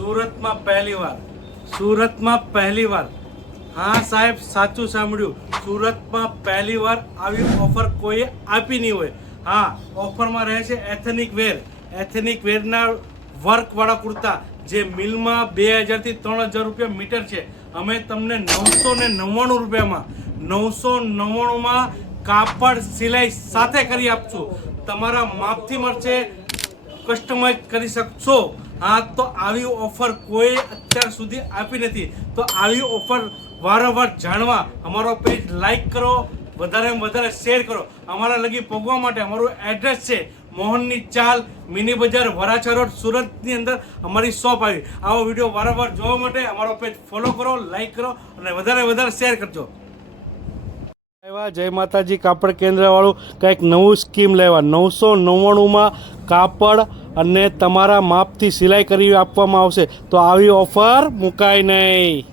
સુરતમાં પહેલી વાર હા સાહેબ, સાચું સાંભળ્યું. સુરતમાં પહેલી વાર આવી ઓફર કોઈએ આપી નહીં હોય. હા, ઓફરમાં રહે છે એથેનિક વેરના વર્કવાળા કુર્તા, જે મિલમાં 2000 થી 3000 રૂપિયા મીટર છે. અમે તમને 999 રૂપિયામાં 999માં કાપડ સિલાઈ સાથે કરી આપશું. તમારા માપથી મળશે, કસ્ટમાઇઝ કરી શકશો. હા, તો આવી ઓફર કોઈ અત્યાર સુધી આપી નથી. તો આવી ઓફર વારંવાર જાણવા અમારો પેજ લાઈક કરો, વધારેમાં વધારે શેર કરો. અમારા લગી પહોંચવા માટે અમારું એડ્રેસ છે મોહનની ચાલ, મિની બજાર, વરાછા રોડ, સુરતની અંદર અમારી શોપ આવી. આવો વિડીયો વારંવાર જોવા માટે અમારો પેજ ફોલો કરો, લાઈક કરો અને વધારે શેર કરજો. જય માતાજી. કાપડ કેન્દ્રવાળું કંઈક નવું સ્કીમ લેવા 999માં કાપડ અને તમારા માપથી સિલાઈ કરી આપવામાં આવશે. તો આવી ઓફર મુકાય નહીં.